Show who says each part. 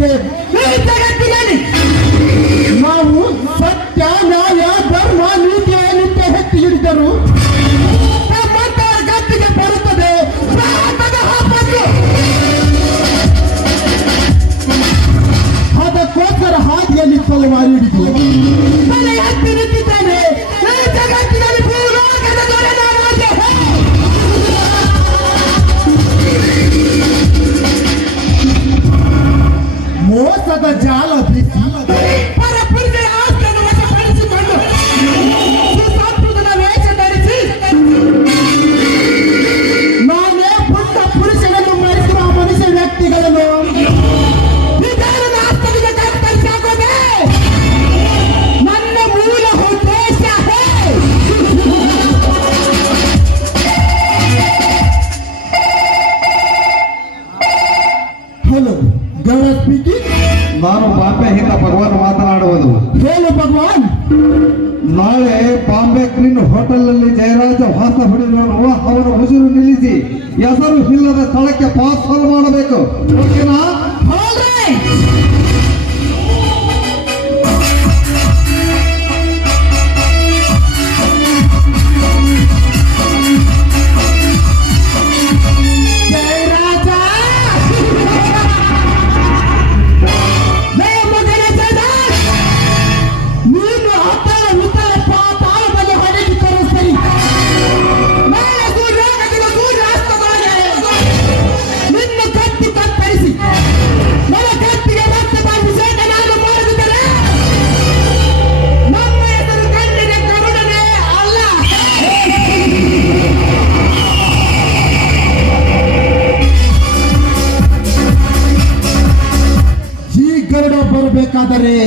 Speaker 1: people ನಾನು
Speaker 2: ಬಾಂಬೆ ಹಿಂದ ಭಗವಾನ್ ಮಾತನಾಡುವುದು.
Speaker 1: ಹೇಳು ಭಗವಾನ್.
Speaker 2: ನಾಳೆ ಬಾಂಬೆ ಗ್ರೀನ್ ಹೋಟೆಲ್ನಲ್ಲಿ ಜಯರಾಜ ವಾಸ ಹೊಡೆದವನು ಅವರ ಉಸಿರು ನಿಲ್ಲಿಸಿ. ಹೆಸರು ಇಲ್ಲದ ಸ್ಥಳಕ್ಕೆ ಪಾಸ್ ಮಾಡಬೇಕು. ಓಕೆನಾ?
Speaker 1: কাতারে